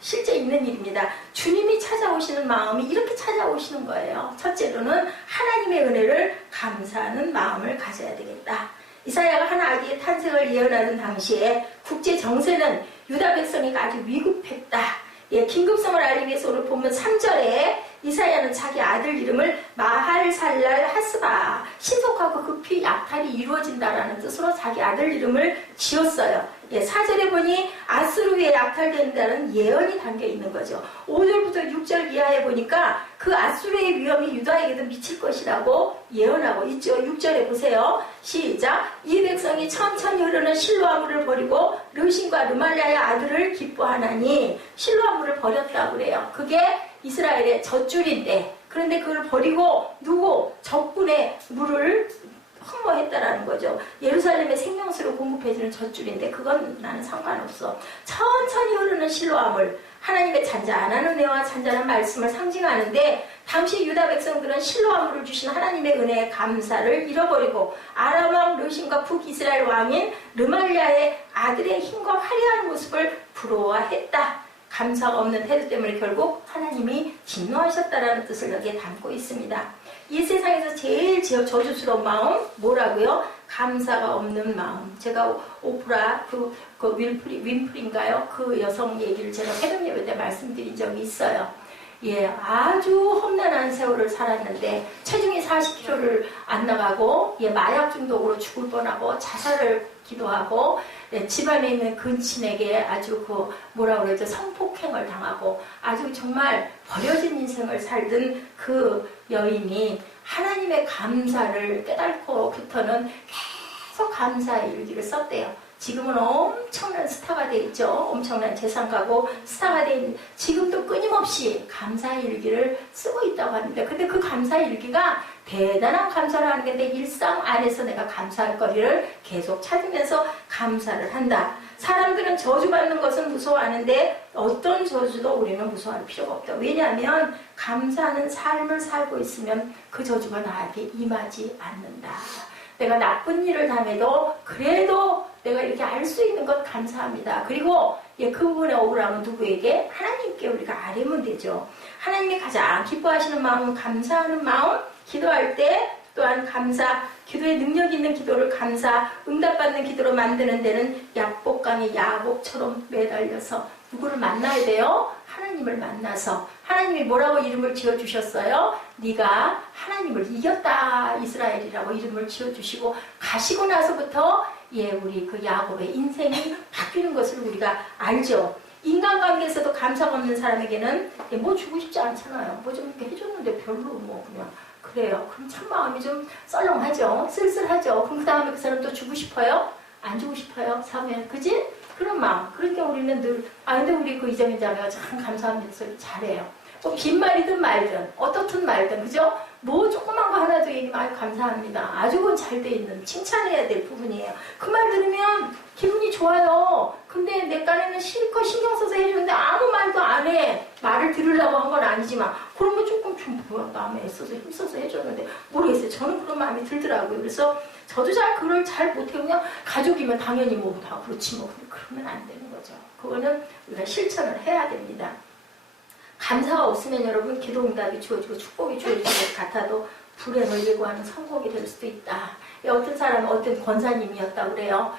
실제 있는 일입니다. 주님이 찾아오시는 마음이 이렇게 찾아오시는 거예요. 첫째로는 하나님의 은혜를 감사하는 마음을 가져야 되겠다. 이사야가 한 아기의 탄생을 예언하는 당시에 국제 정세는 유다 백성이 아주 위급했다. 긴급성을 알리기 위해서 오늘 보면 3절에 이사야는 자기 아들 이름을 마할살랄 하스바, 신속하고 급히 약탈이 이루어진다라는 뜻으로 자기 아들 이름을 지었어요. 4절에 보니 아수르에 약탈된다는 예언이 담겨 있는 거죠. 5절부터 6절 이하에 이사야에 보니까 그 앗수르의 위험이 유다에게도 미칠 것이라고 예언하고 있죠. 6절에 보세요. 시작. 이 백성이 천천히 흐르는 실로아물을 버리고 르신과 르말랴의 아들을 기뻐하나니 실로아물을 버렸다고 그래요. 그게 이스라엘의 젖줄인데 그런데 그걸 버리고 누구? 적군의 물을 흠모했다라는 거죠. 예루살렘의 생명수를 공급해주는 젖줄인데 그건 나는 상관없어. 천천히 흐르는 실로아물, 하나님의 잔잔한 은혜와 잔잔한 말씀을 상징하는데 당시 유다 백성들은 실로아물을 주신 하나님의 은혜에 감사를 잃어버리고 아람 왕 르신과 북이스라엘 왕인 르말랴의 아들의 힘과 화려한 모습을 부러워했다. 감사가 없는 태도 때문에 결국 하나님이 진노하셨다라는 뜻을 여기에 담고 있습니다. 이 세상에서 제일 저주스러운 마음 뭐라고요? 감사가 없는 마음. 제가 오프라 윈프리인가요? 그 여성 얘기를 제가 새벽 예배 때 말씀드린 적이 있어요. 예, 아주 험난한 세월을 살았는데 체중이 40kg를 안 나가고 마약 중독으로 죽을 뻔하고 자살을 기도하고 집안에 있는 근친에게 아주 뭐라 그러죠? 성폭행을 당하고 아주 정말 버려진 인생을 살던 그 여인이 하나님의 감사를 깨닫고부터는 계속 감사의 일기를 썼대요. 지금은 엄청난 스타가 돼 있죠. 엄청난 재산가고 스타가 돼 있는 지금도 끊임없이 감사의 일기를 쓰고 있다고 합니다. 근데 그 감사의 일기가 대단한 감사를 하는 건데 일상 안에서 내가 감사할 거리를 계속 찾으면서 감사를 한다. 사람들은 저주받는 것은 무서워하는데 어떤 저주도 우리는 무서워할 필요가 없다. 왜냐하면 감사하는 삶을 살고 있으면 그 저주가 나에게 임하지 않는다. 내가 나쁜 일을 당해도 그래도 내가 이렇게 알 수 있는 것 감사합니다. 그리고 그 부분의 억울함은 누구에게? 하나님께 우리가 아뢰면 되죠. 하나님이 가장 기뻐하시는 마음은 감사하는 마음, 기도할 때 또한 감사, 기도에 능력 있는 기도를 감사, 응답받는 기도로 만드는 데는 약복강의 야복처럼 매달려서 누구를 만나야 돼요? 하나님을 만나서 하나님이 뭐라고 이름을 지어주셨어요? 네가 하나님을 이겼다 이스라엘이라고 이름을 지어주시고 가시고 나서부터 우리 그 야곱의 인생이 바뀌는 것을 우리가 알죠. 인간관계에서도 감사가 없는 사람에게는 뭐 주고 싶지 않잖아요. 뭐 좀 이렇게 해줬는데 별로 뭐 그냥 그래요. 그럼 참 마음이 좀 썰렁하죠. 쓸쓸하죠. 그럼 그 다음에 그 사람 또 주고 싶어요? 안 주고 싶어요? 사면 그지? 그런 마음. 그러니까 우리는 늘 근데 우리 그 이정현 자매가 참 감사합니다 소리 잘해요. 뭐 빈말이든 말든 어떻든 말든 그죠? 뭐 조그만 거 하나도 얘기하면 감사합니다. 아주 그건 잘 돼 있는 칭찬해야 될 부분이에요. 그 말 들으면 기분이 좋아요. 근데 내 딴에는 실컷 신경 써서 해주는데 아무 말도 안 해. 말을 들으려고 한 건 아니지만 그러면 조금 좀 뭐야 남의 애써서 힘써서 해줬는데 모르겠어요. 저는 그런 마음이 들더라고요. 그래서 저도 그걸 잘 못해요. 그냥 가족이면 당연히 뭐 다 그렇지 뭐. 근데 그러면 안 되는 거죠. 그거는 우리가 실천을 해야 됩니다. 감사가 없으면 여러분 기도응답이 주어지고 축복이 주어질 것 같아도 불행을 예고하는 선곡이 될 수도 있다. 어떤 사람은 어떤 권사님이었다고 그래요.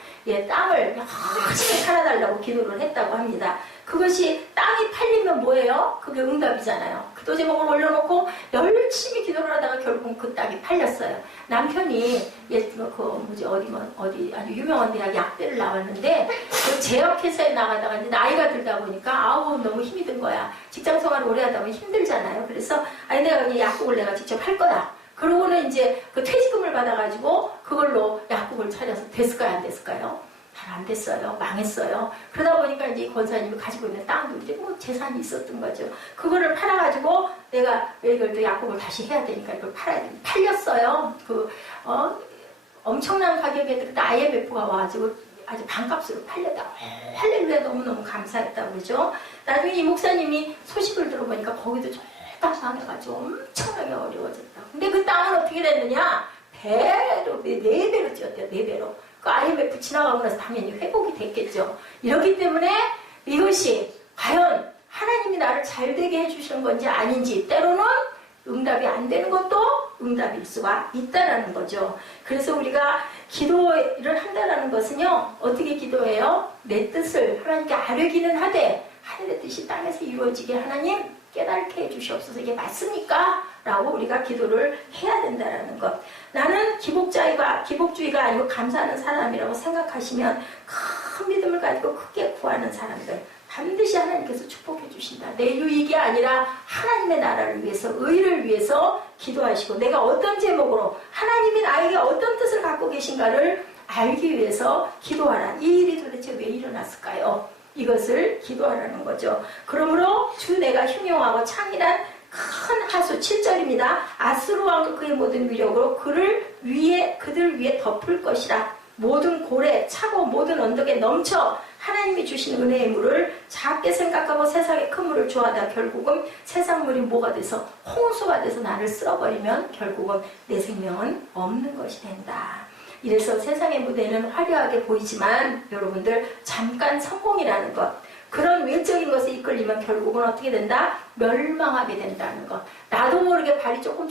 땅을 열심히 팔아달라고 기도를 했다고 합니다. 그것이 땅이 팔리면 뭐예요? 그게 응답이잖아요. 그 도제목을 올려놓고 열심히 기도를 하다가 결국은 그 땅이 팔렸어요. 남편이 어디 아주 유명한 대학 약대를 나왔는데 그 제약회사에 나가다가 이제 나이가 들다 보니까 너무 힘이 든 거야. 직장 생활을 오래 하다 보면 힘들잖아요. 그래서 내가 약국을 내가 직접 할 거다. 그러고는 이제 그 퇴직금을 받아가지고 그걸로 약국을 차려서 됐을까요? 안 됐을까요? 잘 안 됐어요. 망했어요. 그러다 보니까 이제 이 권사님이 가지고 있는 땅도 이제 재산이 있었던 거죠. 그거를 팔아가지고 내가 이걸 또 약국을 다시 해야 되니까 이걸 팔아야 돼. 팔렸어요. 엄청난 가격에 그때 IMF가 와가지고 아주 반값으로 팔렸다. 할렐루야 너무너무 감사했다고 그러죠. 나중에 이 목사님이 소식을 들어보니까 거기도 딱 망해가지고 엄청나게 어려워졌다. 근데 그 땅은 어떻게 됐느냐? 배로, 4배로 뛰었대요. 4배로. 그 IMF 지나가고 나서 당연히 회복이 됐겠죠. 이렇기 때문에 이것이 과연 하나님이 나를 잘되게 해주시는 건지 아닌지 때로는 응답이 안 되는 것도 응답일 수가 있다는 거죠. 그래서 우리가 기도를 한다는 것은요. 어떻게 기도해요? 내 뜻을 하나님께 아뢰기는 하되 하늘의 뜻이 땅에서 이루어지게 하나님 깨닫게 해주시옵소서. 이게 맞습니까? 라고 우리가 기도를 해야 된다는 것. 나는 기복주의가 아니고 감사하는 사람이라고 생각하시면 큰 믿음을 가지고 크게 구하는 사람들 반드시 하나님께서 축복해 주신다. 내 유익이 아니라 하나님의 나라를 위해서, 의를 위해서 기도하시고, 내가 어떤 제목으로 하나님이 나에게 어떤 뜻을 갖고 계신가를 알기 위해서 기도하라. 이 일이 도대체 왜 일어났을까요? 이것을 기도하라는 거죠. 그러므로 주 내가 흉용하고 창이란 큰 하수 7절입니다. 아스루 왕과 그의 모든 위력으로 그들 위에 덮을 것이라. 모든 고래, 차고 모든 언덕에 넘쳐 하나님이 주신 은혜의 물을 작게 생각하고 세상의 큰 물을 좋아하다 결국은 세상 물이 뭐가 돼서 홍수가 돼서 나를 쓸어버리면 결국은 내 생명은 없는 것이 된다. 이래서 세상의 무대는 화려하게 보이지만 여러분들 잠깐 성공이라는 것, 그런 외적인 것에 이끌리면 결국은 어떻게 된다? 멸망하게 된다는 것. 나도 모르게 발이 조금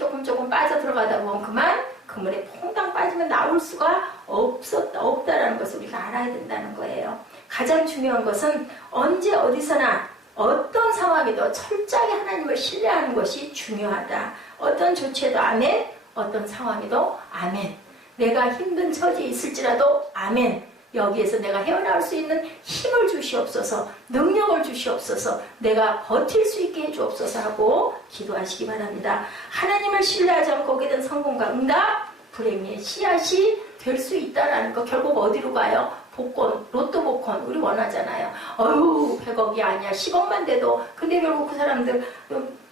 빠져 들어가다 보면 그만 그 물에 퐁당 빠지면 나올 수가 없다라는 것을 우리가 알아야 된다는 거예요. 가장 중요한 것은 언제 어디서나 어떤 상황에도 철저하게 하나님을 신뢰하는 것이 중요하다. 어떤 조치에도 아멘, 어떤 상황에도 아멘. 내가 힘든 처지에 있을지라도 아멘. 여기에서 내가 헤어나올 수 있는 힘을 주시옵소서, 능력을 주시옵소서, 내가 버틸 수 있게 해주옵소서 하고 기도하시기 바랍니다. 하나님을 신뢰하지 않고 오게 된 성공과 응답, 불행의 씨앗이 될 수 있다라는 거. 결국 어디로 가요? 복권, 로또 복권 우리 원하잖아요. 100억이 아니야 10억만 돼도. 근데 결국 그 사람들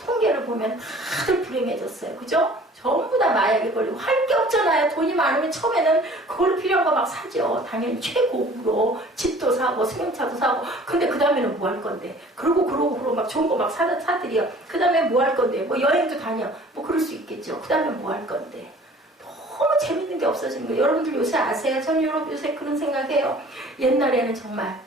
통계를 보면 다들 불행해졌어요. 그죠? 전부 다 마약에 걸리고 할 게 없잖아요. 돈이 많으면 처음에는 그걸 필요한 거 막 사죠. 당연히 최고급으로 집도 사고 승용차도 사고. 근데 그 다음에는 뭐 할 건데? 그러고 막 좋은 거 막 사들여. 그 다음에 뭐 할 건데? 뭐 여행도 다녀. 뭐 그럴 수 있겠죠. 그 다음에 뭐 할 건데? 너무 재밌는 게 없어지는 거예요. 여러분들 요새 아세요? 전 요새 그런 생각해요. 옛날에는 정말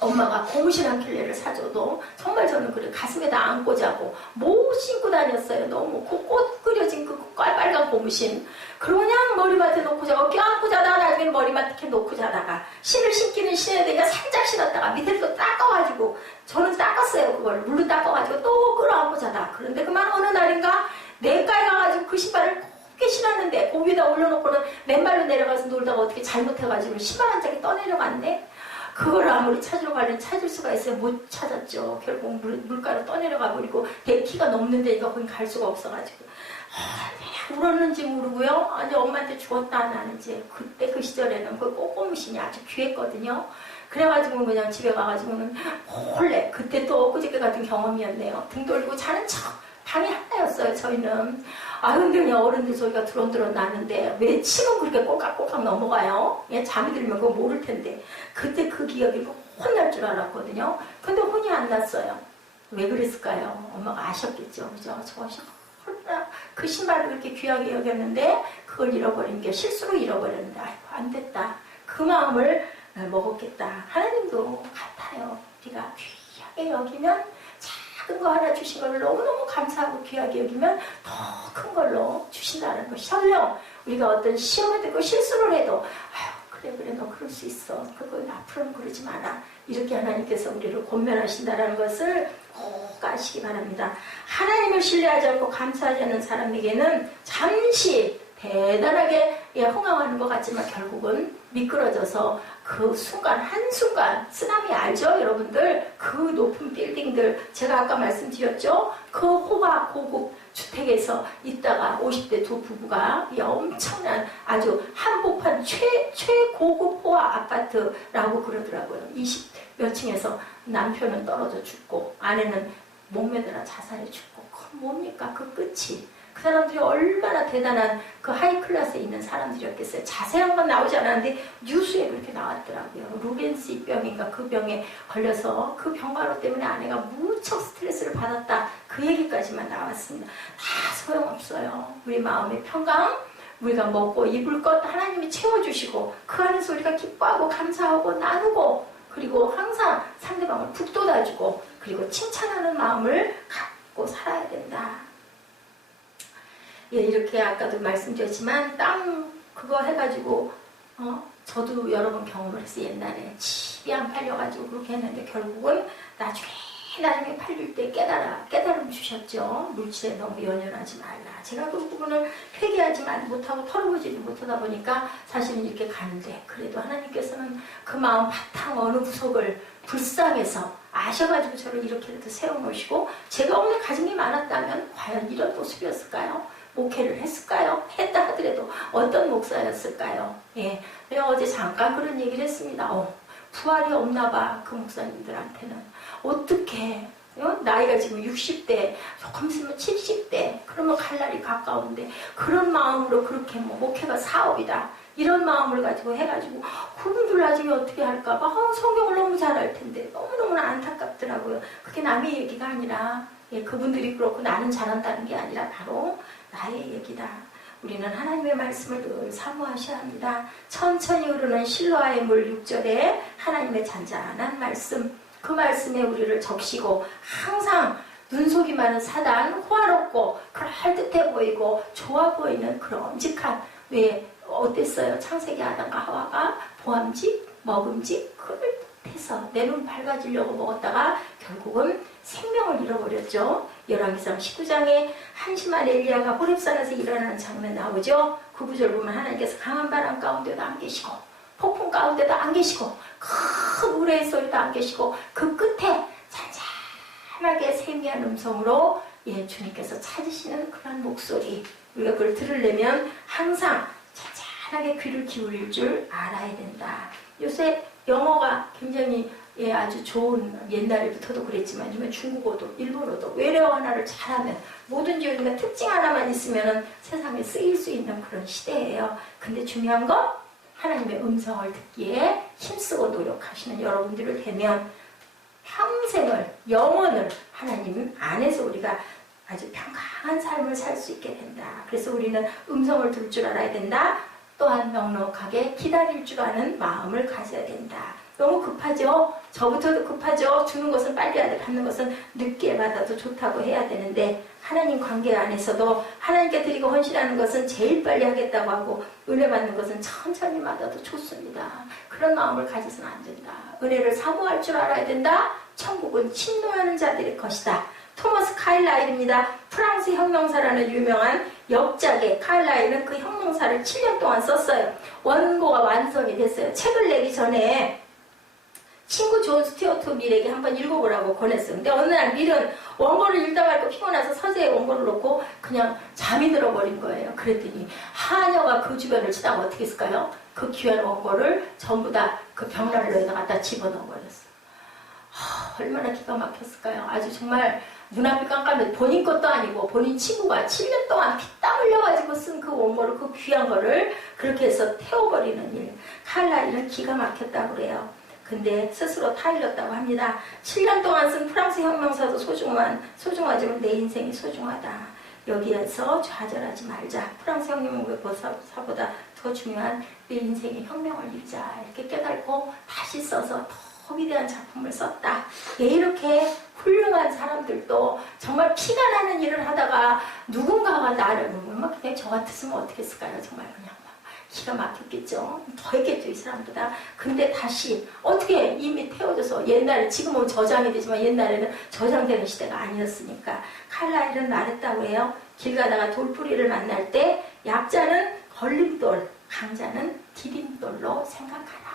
엄마가 고무신 한 켤레를 사줘도 정말 저는 그래 가슴에다 안고 자고 못 신고 다녔어요. 너무 그 꽃 그려진 그 빨간 고무신 그냥 머리맡에 놓고 자고 껴안고 자다가 나중에는 머리맡에 놓고 자다가 신을 신기는 신어야 되니까 살짝 신었다가 밑에서 닦아가지고 저는 닦았어요. 그걸 물로 닦아가지고 또 끌어안고 자다. 그런데 그만 어느 날인가 내과에 가가지고 그 신발을 곱게 신었는데 그 위에다 올려놓고는 맨발로 내려가서 놀다가 어떻게 잘못해가지고 신발 한 짝이 떠내려갔네. 그걸 아무리 찾으러 가려면 찾을 수가 있어요. 못 찾았죠. 결국 물가로 떠내려가 버리고 내 키가 넘는데 이거 거기 갈 수가 없어가지고 울었는지 모르고요. 아니 엄마한테 죽었다 나는지. 그때 그 시절에는 그 꼬꼬무신이 아주 귀했거든요. 그래가지고 그냥 집에 가가지고는 홀래 그때 또 엊그저께 같은 경험이었네요. 등 돌리고 자는 척 방이 하나였어요. 저희는. 근데 그냥 어른들 소리가 드론드론 나는데 외치면 그렇게 꼴깍꼴깍 넘어가요. 잠이 들면 그거 모를 텐데 그때 그 기억이 혼날 줄 알았거든요. 근데 혼이 안 났어요. 왜 그랬을까요? 엄마가 아셨겠죠. 그죠? 저것이 그 신발을 그렇게 귀하게 여겼는데 그걸 잃어버린 게 실수로 잃어버렸는데 아이고 안 됐다. 그 마음을 먹었겠다. 하나님도 같아요. 우리가 귀하게 여기면 작은 거 하나 주신 걸 너무너무 감사하고 귀하게 여기면 더 큰 걸로 주신다는 거. 설령 우리가 어떤 시험을 듣고 실수를 해도 그래 너 그럴 수 있어. 그걸 앞으로는 그러지 마라. 이렇게 하나님께서 우리를 권면하신다는 것을 꼭 아시기 바랍니다. 하나님을 신뢰하지 않고 감사하지 않는 사람에게는 잠시 대단하게 흥황하는 것 같지만 결국은 미끄러져서 그 순간 한순간 쓰나미 알죠 여러분들? 그 높은 빌딩들 제가 아까 말씀드렸죠? 그 호화 고급 주택에서 있다가 50대 두 부부가 엄청난 아주 한복판 최고급 호화 아파트라고 그러더라고요. 20몇 층에서 남편은 떨어져 죽고 아내는 목매달아 자살해 죽고 그 뭡니까 그 끝이. 그 사람들이 얼마나 대단한 그 하이 클래스에 있는 사람들이었겠어요. 자세한 건 나오지 않았는데 뉴스에 그렇게 나왔더라고요. 루벤스 병인가 그 병에 걸려서 그 병가루 때문에 아내가 무척 스트레스를 받았다. 그 얘기까지만 나왔습니다. 다 소용없어요. 우리 마음의 평강, 우리가 먹고 입을 것 하나님이 채워주시고 그 안에서 우리가 기뻐하고 감사하고 나누고 그리고 항상 상대방을 북돋아주고 그리고 칭찬하는 마음을 갖고 살아야 된다. 이렇게 아까도 말씀드렸지만 땅 그거 해가지고 저도 여러 번 경험을 했어요. 옛날에 집이 안 팔려가지고 그렇게 했는데 결국은 나중에 팔릴 때 깨달음 주셨죠. 물질에 너무 연연하지 말라. 제가 그 부분을 회개하지 못하고 털어보지도 못하다 보니까 사실은 이렇게 가는데 그래도 하나님께서는 그 마음 바탕 어느 구석을 불쌍해서 아셔가지고 저를 이렇게라도 세워놓으시고 제가 오늘 가진 게 많았다면 과연 이런 모습이었을까요? 목회를 했을까요? 했다 하더라도 어떤 목사였을까요? 예, 내가 어제 잠깐 그런 얘기를 했습니다. 부활이 없나 봐, 그 목사님들한테는. 어떻게 나이가 지금 60대, 조금 있으면 70대, 그러면 갈 날이 가까운데 그런 마음으로 그렇게 뭐 목회가 사업이다 이런 마음을 가지고 해가지고 그분들 나중에 어떻게 할까봐 성경을 너무 잘할 텐데 너무너무나 안타깝더라고요. 그게 남의 얘기가 아니라 그분들이 그렇고 나는 잘한다는 게 아니라 바로 나의 얘기다. 우리는 하나님의 말씀을 늘 사모하셔야 합니다. 천천히 흐르는 실로아의 물 6절에 하나님의 잔잔한 말씀, 그 말씀에 우리를 적시고 항상 눈속이 많은 사단, 호화롭고 그럴듯해 보이고 좋아 보이는 그런 끔찍한, 왜 어땠어요? 창세기 아담과 하와가 보암직, 먹음직, 그럴듯해서 내 눈 밝아지려고 먹었다가 결국은 생명을 잃어버렸죠. 열왕기상 19장에 한심한 엘리야가 호렙산에서 일어나는 장면 나오죠. 그 구절 보면 하나님께서 강한 바람 가운데도 안 계시고 폭풍 가운데도 안 계시고 큰 우레의 소리도 안 계시고 그 끝에 잔잔하게 세미한 음성으로 주님께서 찾으시는 그런 목소리, 우리가 그걸 들으려면 항상 잔잔하게 귀를 기울일 줄 알아야 된다. 요새 영어가 굉장히 아주 좋은, 옛날부터도 그랬지만 요즘에 중국어도 일본어도 외래어 하나를 잘하면 뭐든지 우리가 특징 하나만 있으면 세상에 쓰일 수 있는 그런 시대예요. 근데 중요한 건 하나님의 음성을 듣기에 힘쓰고 노력하시는 여러분들을 되면 평생을, 영원을 하나님 안에서 우리가 아주 평강한 삶을 살 수 있게 된다. 그래서 우리는 음성을 들을 줄 알아야 된다. 또한 넉넉하게 기다릴 줄 아는 마음을 가져야 된다. 너무 급하죠? 저부터도 급하죠? 주는 것은 빨리 해야 돼. 받는 것은 늦게 받아도 좋다고 해야 되는데 하나님 관계 안에서도 하나님께 드리고 헌신하는 것은 제일 빨리 하겠다고 하고 은혜 받는 것은 천천히 받아도 좋습니다. 그런 마음을 가져서는 안 된다. 은혜를 사모할 줄 알아야 된다. 천국은 침노하는 자들의 것이다. 토머스 카일라일입니다. 프랑스 형용사라는 유명한 역작의 카일라일은 그 형용사를 7년 동안 썼어요. 원고가 완성이 됐어요. 책을 내기 전에 친구 존 스튜어트 밀에게 한번 읽어보라고 권했어요. 근데 어느 날 밀은 원고를 읽다 말고 피곤해서 서재에 원고를 놓고 그냥 잠이 들어버린 거예요. 그랬더니 하녀가 그 주변을 치다가 어떻게 했을까요? 그 귀한 원고를 전부 다 그 벽난로에다 갖다 집어넣어 버렸어요. 얼마나 기가 막혔을까요? 아주 정말 눈앞이 깜깜해. 본인 것도 아니고 본인 친구가 7년 동안 피땀 흘려가지고 쓴 그 원고를, 그 귀한 거를 그렇게 해서 태워버리는 일. 카일라일은 기가 막혔다고 그래요. 근데 스스로 타일렀다고 합니다. 7년 동안 쓴 프랑스 혁명사도 소중하지만 내 인생이 소중하다. 여기에서 좌절하지 말자. 프랑스 혁명사보다 더 중요한 내 인생의 혁명을 읽자. 이렇게 깨닫고 다시 써서 더 위대한 작품을 썼다. 이렇게 훌륭한 사람들도 정말 피가 나는 일을 하다가 누군가가 나를 막 그냥 저 같았으면 어떻게 했을까요? 정말 그냥 막 기가 막혔겠죠. 더 했겠죠, 이 사람보다. 근데 다시 어떻게 이미 태워져서 옛날에, 지금은 저장이 되지만 옛날에는 저장되는 시대가 아니었으니까 칼라일은 말했다고 해요. 길 가다가 돌뿌리를 만날 때 약자는 걸림돌, 강자는 디딤돌로 생각하라.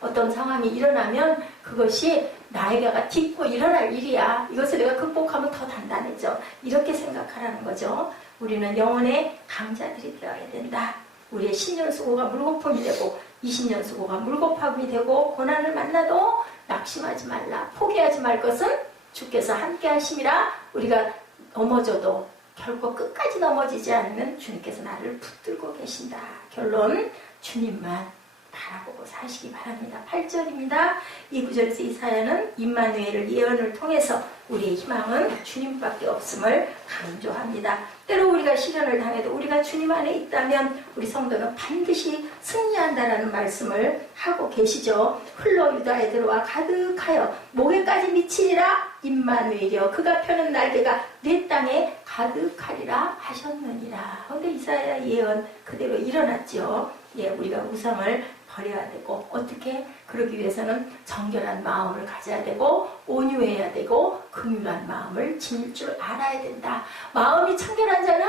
어떤 상황이 일어나면 그것이 나에게가 딛고 일어날 일이야. 이것을 내가 극복하면 더 단단해져. 이렇게 생각하라는 거죠. 우리는 영혼의 강자들이 되어야 된다. 우리의 10년 수고가 물거품이 되고 20년 수고가 물거품이 되고 고난을 만나도 낙심하지 말라. 포기하지 말 것은 주께서 함께 하심이라. 우리가 넘어져도 결코 끝까지 넘어지지 않으면 주님께서 나를 붙들고 계신다. 결론, 주님만 바라보고 사시기 바랍니다. 8절입니다. 이 구절에서 이사야는 임마누엘을 예언을 통해서 우리의 희망은 주님밖에 없음을 강조합니다. 때로 우리가 시련을 당해도 우리가 주님 안에 있다면 우리 성도는 반드시 승리한다라는 말씀을 하고 계시죠. 흘러 유다에 들어와 가득하여 목에까지 미치리라. 임마누엘이여 그가 펴는 날개가 내 땅에 가득하리라 하셨느니라. 그런데 이사야 예언 그대로 일어났죠. 우리가 우상을 버려야 되고, 어떻게 그러기 위해서는 정결한 마음을 가져야 되고 온유해야 되고 긍휼한 마음을 지닐 줄 알아야 된다. 마음이 청결한 자는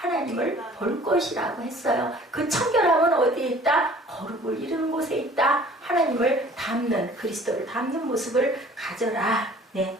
하나님을 볼 것이라고 했어요. 그 청결함은 어디에 있다? 거룩을 이루는 곳에 있다. 하나님을 닮는, 그리스도를 닮는 모습을 가져라. 네.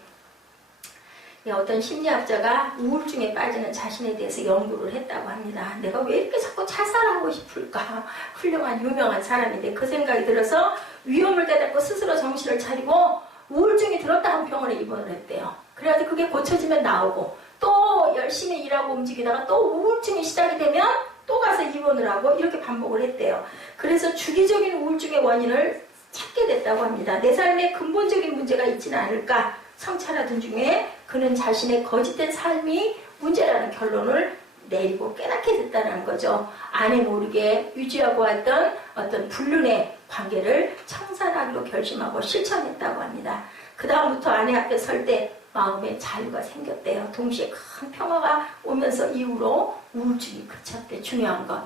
어떤 심리학자가 우울증에 빠지는 자신에 대해서 연구를 했다고 합니다. 내가 왜 이렇게 자꾸 자살하고 싶을까? 훌륭한 유명한 사람인데 그 생각이 들어서 위험을 깨닫고 스스로 정신을 차리고 우울증이 들었다 하면 병원에 입원을 했대요. 그래가지고 그게 고쳐지면 나오고 또 열심히 일하고 움직이다가 또 우울증이 시작이 되면 또 가서 입원을 하고 이렇게 반복을 했대요. 그래서 주기적인 우울증의 원인을 찾게 됐다고 합니다. 내 삶에 근본적인 문제가 있지는 않을까 성찰하던 중에 그는 자신의 거짓된 삶이 문제라는 결론을 내리고 깨닫게 됐다는 거죠. 아내 모르게 유지하고 왔던 어떤 불륜의 관계를 청산하기로 결심하고 실천했다고 합니다. 그 다음부터 아내 앞에 설 때 마음에 자유가 생겼대요. 동시에 큰 평화가 오면서 이후로 우울증이 그쳤대. 중요한 것.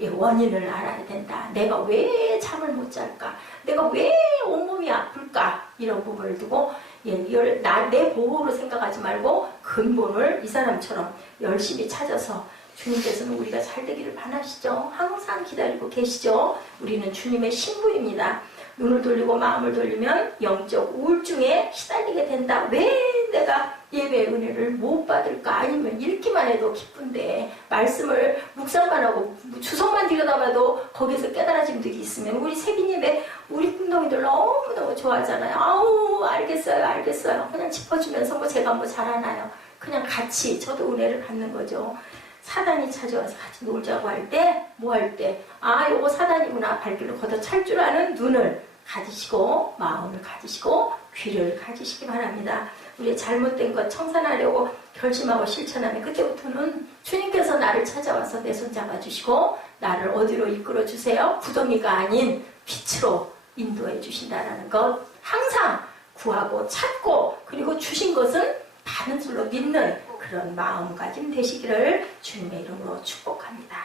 원인을 알아야 된다. 내가 왜 잠을 못 잘까? 내가 왜 온몸이 아플까? 이런 부분을 두고 이걸 내 보호로 생각하지 말고 근본을 이 사람처럼 열심히 찾아서 주님께서는 우리가 잘 되기를 바라시죠. 항상 기다리고 계시죠. 우리는 주님의 신부입니다. 눈을 돌리고 마음을 돌리면 영적 우울증에 시달리게 된다. 왜 내가 예배의 은혜를 못 받을까? 아니면 읽기만 해도 기쁜데 말씀을 묵상만 하고 주석만 들여다봐도 거기서 깨달아진 분들이 있으면 우리 세빈님의 우리 꿈덩이들 너무너무 좋아하잖아요. 아우 알겠어요. 그냥 짚어주면서 뭐 제가 뭐 잘하나요? 그냥 같이 저도 은혜를 받는 거죠. 사단이 찾아와서 같이 놀자고 할 때, 뭐 할 때, 요거 사단이구나, 발길로 걷어찰 줄 아는 눈을 가지시고, 마음을 가지시고, 귀를 가지시기 바랍니다. 우리의 잘못된 것 청산하려고 결심하고 실천하면 그때부터는 주님께서 나를 찾아와서 내 손 잡아주시고, 나를 어디로 이끌어 주세요? 구덩이가 아닌 빛으로 인도해 주신다는 것. 항상 구하고 찾고, 그리고 주신 것은 받은 줄로 믿는 그런 마음가짐 되시기를 주님의 이름으로 축복합니다.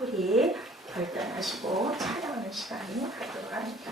우리 결단하시고 찬양하는 시간이 갖도록 합니다.